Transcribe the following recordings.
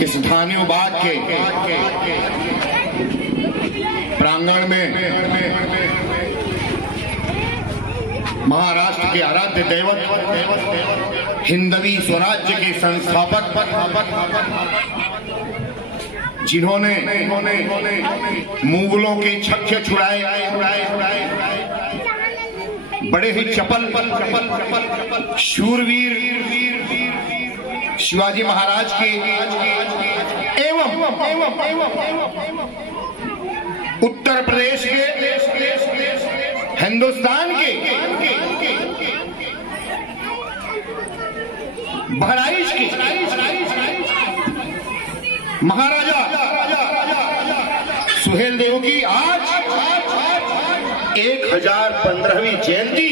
इस धान्योबाद के प्रांगण में महाराष्ट्र के आराध्य दैवत हिंदवी स्वराज्य के संस्थापक जिन्होंने मुगलों के छक्के छुड़ाए, बड़े ही चपल शूरवीर शिवाजी महाराज के एवं उत्तर प्रदेश के, हिंदुस्तान के, बहराइच के महाराजा सुहेलदेव की आज 1015वीं जयंती,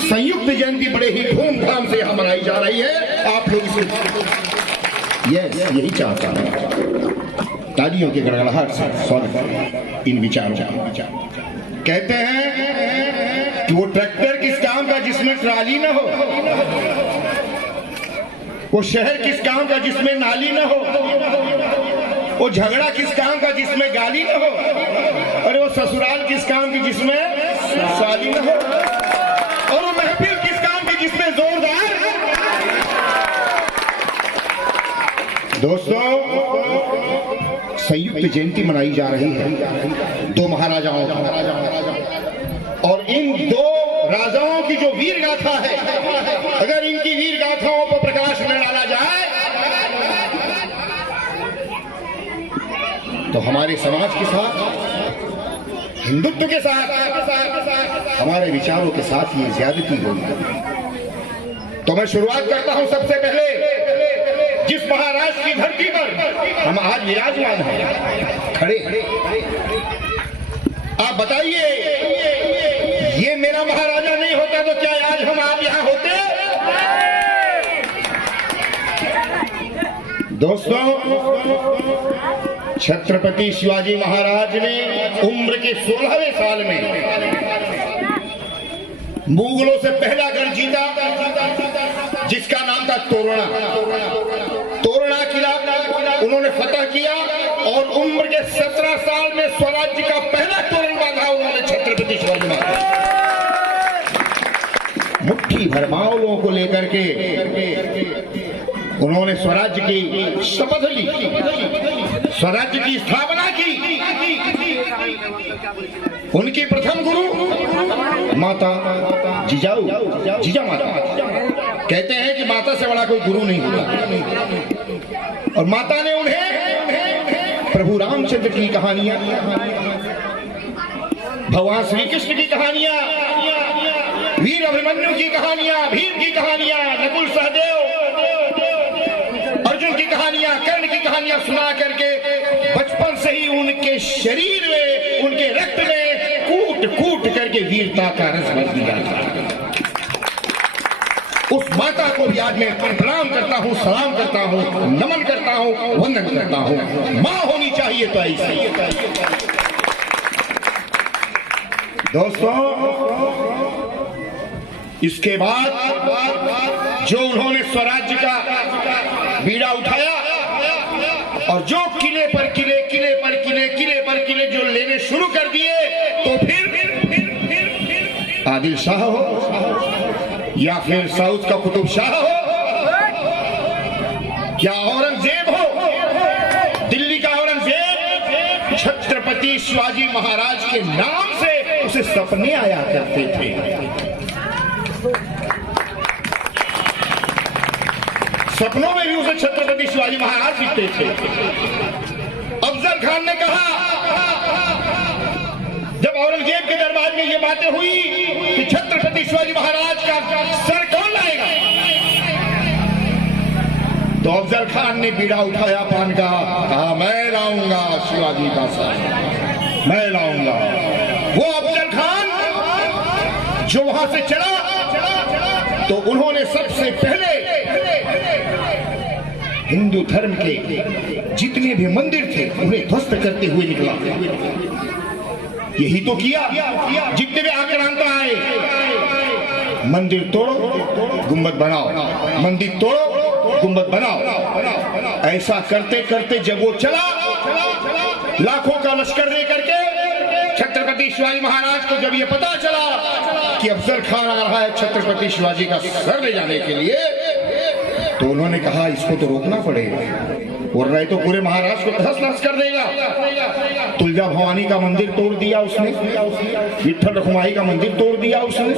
संयुक्त जयंती बड़े ही धूमधाम से यहाँ मनाई जा रही है। आप लोग इसे यही चाहता हूँ। तालियों के गड़गड़ाहट से स्वागत करें इन विचारों का। कहते हैं कि वो ट्रैक्टर किस काम का जिसमें ट्राली न हो, वो शहर किस काम का जिसमें नाली न हो, वो झगड़ा किस काम का जिसमें गाली न हो, और वो ससुराल किस काम की जिसमें साली न हो, और वो महफिल किस काम की जिसमें जोरदार। दोस्तों, संयुक्त जयंती मनाई जा रही है दो महाराजाओं का, और इन दो राजाओं की जो वीर गाथा है, अगर इनकी वीर गाथाओं पर प्रकाश में डाला जाए तो हमारे समाज के साथ, हिंदुत्व के साथ, हमारे विचारों के साथ ये ज्यादती होगी। तो मैं शुरुआत करता हूं सबसे पहले जिस महाराष्ट्र की धरती पर हम आज विराजमान हैं, खड़े। आप बताइए, ये मेरा महाराजा नहीं होता तो क्या आज हम आप यहां होते? दोस्तों, छत्रपति शिवाजी महाराज ने उम्र के 16वें साल में मुगलों से पहला गढ़ जीता, जिसका नाम था तोरणा किला उन्होंने फतह किया, और उम्र के 17 साल में स्वराज्य का पहला तोरण बांधा उन्होंने छत्रपति शिवाजी महाराज। मुट्ठी भर मावलों को लेकर के उन्होंने स्वराज्य की शपथ ली, स्वराज्य की स्थापना की। उनकी प्रथम गुरु माता जीजा माता। कहते हैं कि माता से बड़ा कोई गुरु नहीं होता, और माता ने उन्हें प्रभु रामचंद्र की कहानियां, भगवान श्री कृष्ण की कहानियां, वीर अभिमन्यु की कहानियां, भीम की कहानियां, नकुल सहदेव, अर्जुन की कहानियां, कर्ण की कहानियां सुना करके बचपन से ही उनके शरीर में, उनके रक्त में कूट कूट करके वीरता का रस भर दिया। उस माता को भी आज मैं प्रणाम करता हूं, सलाम करता हूं, नमन करता हूं, वंदन करता हूं। मां होनी चाहिए तो ऐसी। दोस्तों, इसके बाद जो उन्होंने स्वराज्य का बीड़ा उठाया, और जो किले पर किले जो लेने शुरू कर दिए, तो फिर आदिल शाह हो या फिर साउथ का कुतुब शाह हो या औरंगजेब हो, दिल्ली का औरंगजेब, छत्रपति शिवाजी महाराज के नाम से उसे सपने आया करते थे। सपनों में भी उसे छत्रपति शिवाजी महाराज दिखते थे। अफजल खान ने कहा, जब औरंगजेब के दरबार में ये बातें हुई कि छत्रपति शिवाजी महाराज का सर कौन लाएगा, तो अफजल खान ने बीड़ा उठाया पान का, कहा मैं लाऊंगा शिवाजी का सर, मैं लाऊंगा। वो अफजल खान जो वहां से चला, तो उन्होंने सबसे पहले हिंदू धर्म के जितने भी मंदिर थे उन्हें ध्वस्त करते हुए निकला। यही तो किया। जितने भी आक्रांता आए, मंदिर तोड़ो गुंबद बनाओ, मंदिर तोड़ो गुंबद बनाओ। ऐसा करते करते जब वो चला, लाखों का लश्कर लेकर के, छत्रपति शिवाजी महाराज को जब ये पता चला कि अफजल खान आ रहा है छत्रपति शिवाजी का सर ले जाने के लिए, तो उन्होंने कहा इसको तो रोकना पड़ेगा, और नहीं तो पूरे महाराष्ट्र को तहस नहस कर देगा। तुलजा भवानी का मंदिर तोड़ दिया उसने, विठल रखुमाई का मंदिर तोड़ दिया उसने।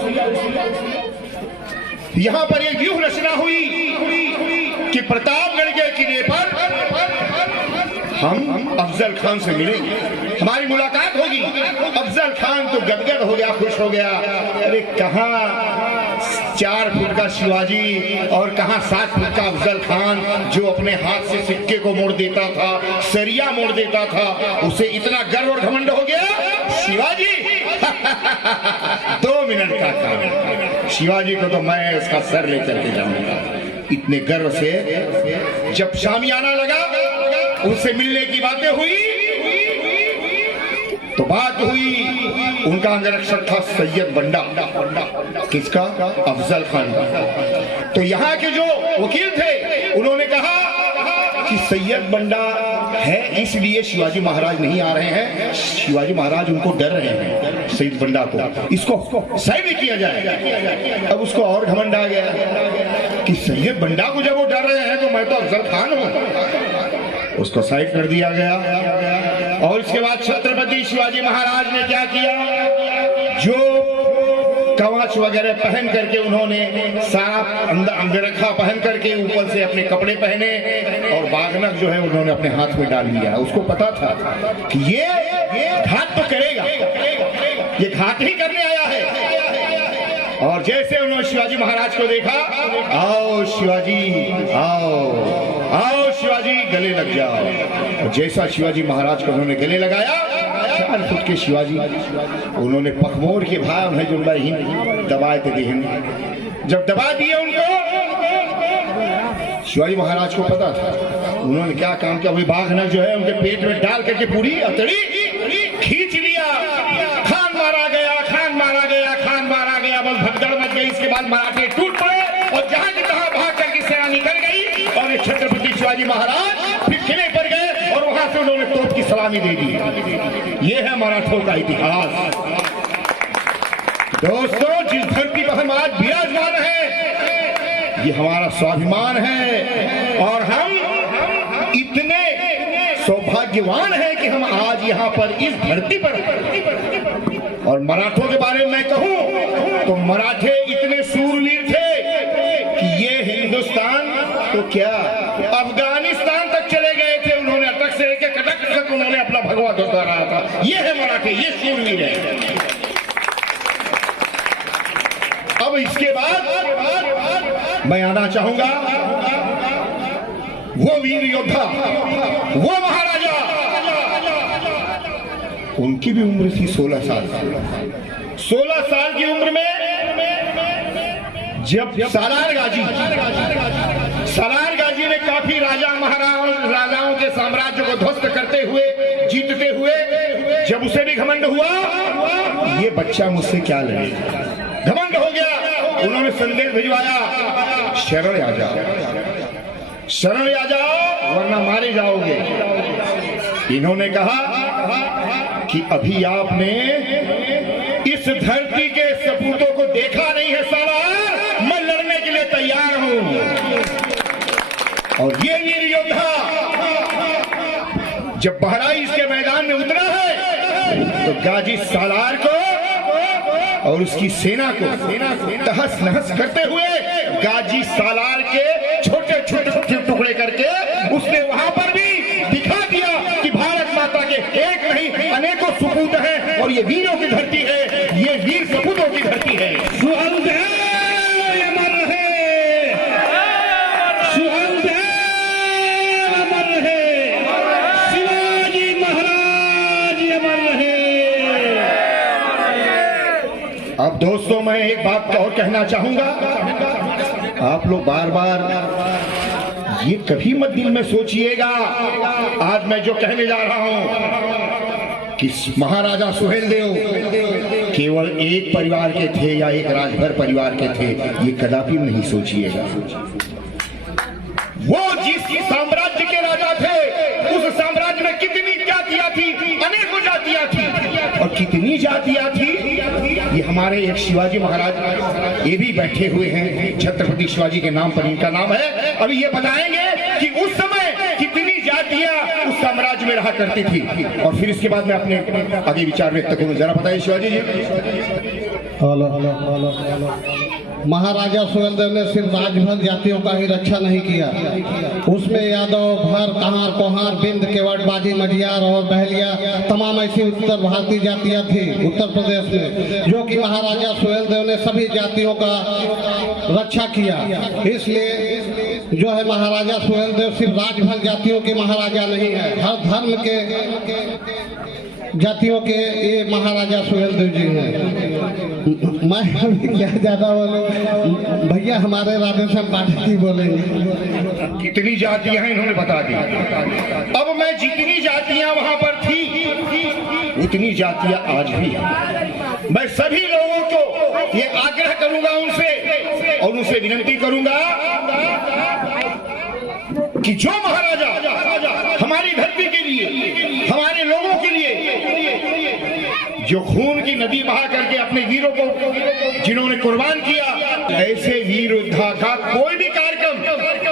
यहां पर एक व्यूह रचना हुई कि प्रतापगढ़ के किले पर हम अफजल खान से मिलेंगे, हमारी मुलाकात होगी। अफजल खान तो गदगद हो गया, खुश हो गया। अरे कहां 4 फुट का शिवाजी और कहां 7 फुट का अफजल खान, जो अपने हाथ से सिक्के को मोड़ देता था, सरिया मोड़ देता था, उसे इतना गर्व और घमंड हो गया। शिवाजी 2 मिनट का काम, शिवाजी को तो मैं उसका सर लेकर के जाऊंगा। इतने गर्व से जब शामियाना लगा, उनसे मिलने की बातें हुई, तो बात हुई उनका अंगरक्षक था सैयद बंडा। किसका? अफजल खान का। तो यहाँ के जो वकील थे उन्होंने कहा कि सैयद बंडा है, इसलिए शिवाजी महाराज नहीं आ रहे हैं, शिवाजी महाराज उनको डर रहे हैं सैयद बंडा को, इसको साइड में किया जाए। अब उसको और घमंड आ गया कि सैयद बंडा को जब वो डर रहे हैं तो मैं तो अफजल खान हूं, उसको साइड कर दिया गया। और इसके बाद छत्रपति शिवाजी महाराज ने क्या किया, जो कवच वगैरह पहन करके उन्होंने सारा अंगरखा पहन करके ऊपर से अपने कपड़े पहने, और बागनक जो है उन्होंने अपने हाथ में डाल लिया। उसको पता था कि ये घात तो करेगा, ये घात ही करने आया है। और जैसे उन्होंने शिवाजी महाराज को देखा, आओ शिवाजी, आओ शिवाजी, गले लग जाओ। जैसा शिवाजी महाराज को उन्होंने गले लगाया, 4 फुट के शिवाजी, उन्होंने पखमोर के भाई उन्हें जुड़ा ही दबाए थे दिहन। जब दबा दिए उनको, शिवाजी महाराज को पता था, उन्होंने क्या काम किया, वही बाघनक जो है उनके पेट में डाल करके पूरी अतड़ी खींच लिया। खान मारा गया, खान मारा गया, खान मारा गया, बस भगदड़ मच गई। इसके बाद मराठे टूट पड़े और जहां की तहां भाग करके सेना निकल गई, और छत्रपति शिवाजी महाराज फिर किले पर गए और वहां से उन्होंने तोप की सलामी दे दी। ये है मराठों का इतिहास। दोस्तों, जिस धरती पर हम आज विराजमान हैं, ये हमारा स्वाभिमान है, और हम इतने सौभाग्यवान हैं कि हम आज यहाँ पर इस धरती पर। और मराठों के बारे में मैं कहूं तो मराठे इतने सूरवीर थे कि ये हिंदुस्तान तो क्या अफगानिस्तान तक चले गए थे। उन्होंने अटक से लेकर कटक तक उन्होंने अपना भगवा ध्वजा रहा था। ये है मराठे, ये सूरवीर है। अब इसके बाद मैं आना चाहूंगा वो वीर योद्धा, वो महाराजा, उनकी भी उम्र थी 16 साल। 16 साल की उम्र में जब सालार गाजी ने काफी राजा महाराजाओं के साम्राज्य को ध्वस्त करते हुए, जीतते हुए, जब उसे भी घमंड हुआ, ये बच्चा मुझसे क्या लड़ेगा, घमंड हो गया। उन्होंने संदेश भिजवाया, शरण आ जाओ, शरण आ जाओ वरना मारे जाओगे। इन्होंने कहा कि अभी आपने इस धरती के सपूतों को देखा नहीं है सालार, मैं लड़ने के लिए तैयार हूं। और ये वीर योद्धा जब बहराइच के मैदान में उतरा है, तो गाजी सालार को और उसकी सेना को तहस नहस करते हुए, गाजी सालार के छोटे छोटे टुकड़े करके उसने वहां पर भी दिखा दिया कि भारत माता के एक नहीं अनेकों सपूत हैं, और ये वीरों की धरती है, ये वीर सपूतों की धरती है। सुहंद है, अमर रहे, सुहंद है, अमर रहे, शिवाजी महाराज अमर रहे। अब दोस्तों, मैं एक बात और कहना चाहूंगा। आप लोग बार बार ये कभी मत दिल में सोचिएगा, आज मैं जो कहने जा रहा हूं कि महाराजा सुहेलदेव केवल एक परिवार के थे या एक राजभर परिवार के थे, ये कदापि नहीं सोचिएगा। वो जिस साम्राज्य के राजा थे, उस साम्राज्य में कितनी जातियां थी, अनेकों जातियां थी, और कितनी जातियां थी ये हमारे एक शिवाजी महाराज ये भी बैठे हुए हैं, छत्रपति शिवाजी के नाम पर इनका नाम है। अभी ये बताएंगे कि उस समय कितनी जातियां उस साम्राज्य में रहा करती थी, और फिर इसके बाद मैं अपने आगे विचार व्यक्त करूं। जरा बताइए शिवाजी जी। महाराजा सुहेलदेव ने सिर्फ राजभर जातियों का ही रक्षा नहीं किया, उसमें यादव, भर, कहार, कोहार, बिंद, केवट, बाजी, मजियार और बहलिया तमाम ऐसी उत्तर भारतीय जातियां थी उत्तर प्रदेश में, जो कि महाराजा सुहेलदेव ने सभी जातियों का रक्षा किया। इसलिए जो है महाराजा सुहेलदेव सिर्फ राजभर जातियों के महाराजा नहीं है, हर धर्म के जातियों के ये महाराजा सुहेलदेव जी हैं। मैं क्या ज्यादा बोलूं, भैया हमारे राधेश्याम पाठक ही बोलेंगे। कितनी जातियां हैं इन्होंने बता दी। अब मैं जितनी जातियां वहां पर थी उतनी जातियां आज भी हैं। मैं सभी लोगों को ये आग्रह करूंगा उनसे, और उनसे विनती करूंगा कि जो महाराजा हमारी धरती के लिए, हमारे लोगों के लिए जो खून की नदी बहा करके अपने वीरों को जिन्होंने कुर्बान किया, ऐसे वीर योद्धा का कोई भी कार्यक्रम,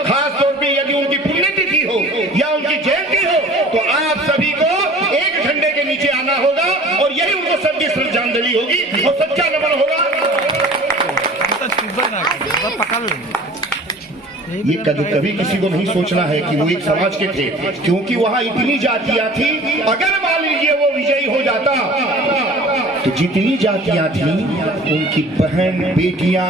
खास तौर पे यदि उनकी पुण्यतिथि हो या उनकी जयंती हो, तो आप सभी को एक झंडे के नीचे आना होगा, और यही उनको सबकी श्रद्धांजलि होगी और सच्चा नमन होगा। ये कभी किसी को नहीं सोचना है कि वो एक समाज के थे, क्योंकि वहां इतनी जातियां थी। अगर मान लीजिए वो विजयी हो जाता तो जितनी जातियां थी, उनकी बहन, बेटियां,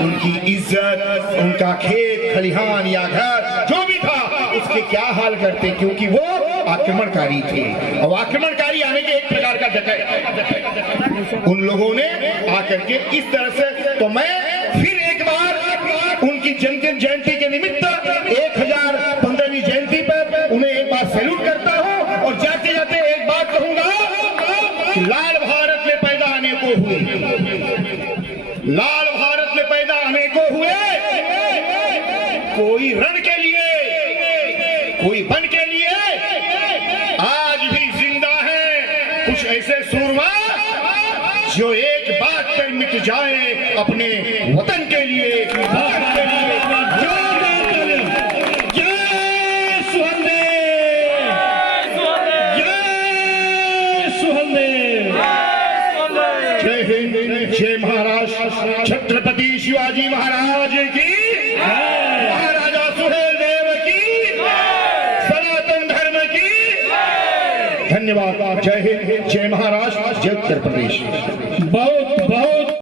उनकी इज्जत, उनका खेत खलिहान या घर जो भी था, उसके क्या हाल करते, क्योंकि वो आक्रमणकारी थे। और आक्रमणकारी आने के एक प्रकार का जगह उन लोगों ने आकर के इस तरह से। तो मैं फिर एक बार उनकी जयंती के निमित्त 1015वीं जयंती पर उन्हें एक बार सैल्यूट करता हूं, और जाते जाते एक बात कहूंगा कि लाल भारत में पैदा अनेकों हुए, लाल भारत में पैदा अनेकों हुए, कोई रण के लिए, कोई वन के लिए आज भी जिंदा है कुछ ऐसे सूरमा जो एक बात पर मिट जाए अपने वतन के लिए। जय महाराज छत्रपति शिवाजी महाराज की, महाराजा सुहेलदेव की, सनातन धर्म की। धन्यवाद। जय हिंद, जय महाराष्ट्र, जय उत्तर प्रदेश। बहुत बहुत